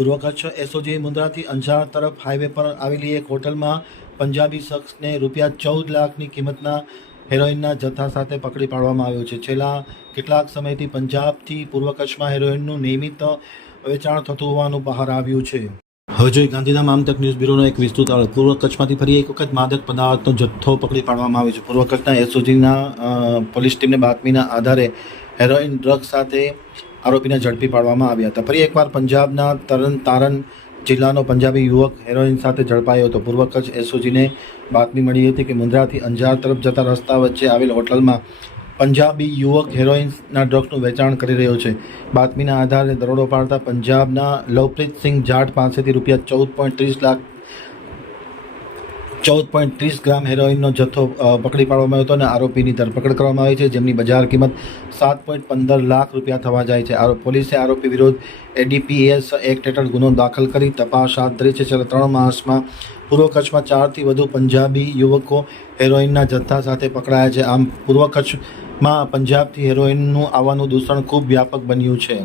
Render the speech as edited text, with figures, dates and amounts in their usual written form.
પૂર્વ કચ્છ એસઓજી મુન્દ્રાથી અંજાર તરફ હાઈવે પર આવેલી એક હોટલમાં પંજાબી શખ્સને ₹14 લાખની કિંમતના હેરોઇનના જથ્થા સાથે પકડી પાડવામાં આવ્યો છે. છેલ્લા કેટલાક સમયથી પંજાબથી પૂર્વ કચ્છમાં હેરોઇનનું નિયમિત વેચાણ થતું હોવાનું બહાર આવ્યું છે. હવે જોઈએ ગાંધીધામ આમતક ન્યૂઝ બ્યુરોનો એક વિસ્તૃત અહેવાલ. પૂર્વ કચ્છમાંથી ફરી એક વખત માદક પદાર્થનો જથ્થો પકડી પાડવામાં આવ્યો છે. પૂર્વ કચ્છના એસઓજીના પોલીસ ટીમને બાતમીના આધારે હેરોઇન ડ્રગ સાથે આરોપીને ઝડપી પાડવામાં આવ્યા હતા. ફરી એકવાર પંજાબના તરન જિલ્લાનો પંજાબી યુવક હેરોઇન સાથે ઝડપાયો હતો. પૂર્વ કચ્છ એસઓજીને બાતમી મળી હતી કે મુન્દ્રાથી અંજાર તરફ જતા રસ્તા વચ્ચે આવેલ હોટલમાં પંજાબી યુવક હેરોઇનના ડ્રગ્સનું વેચાણ કરી રહ્યો છે. બાતમીના આધારે દરોડો પાડતા પંજાબના લવપ્રીતસિંહ જાટ પાસેથી ₹14.30 ગ્રામ હેરોઇનનો જથ્થો પકડી પાડવામાં આવ્યો હતો અને આરોપીની ધરપકડ કરવામાં આવી છે, જેમની બજાર કિંમત ₹7.15 લાખ થવા જાય છે. પોલીસે આરોપી વિરુદ્ધ એડીપીએસ એક્ટ હેઠળ ગુનો દાખલ કરી તપાસ હાથ ધરી છે. છેલ્લા 3 માસમાં પૂર્વ કચ્છમાં 4થી વધુ પંજાબી યુવકો હેરોઇનના જથ્થા સાથે પકડાયા છે. આમ પૂર્વ કચ્છમાં પંજાબથી હેરોઇનનું આવવાનું દૂષણ ખૂબ વ્યાપક બન્યું છે.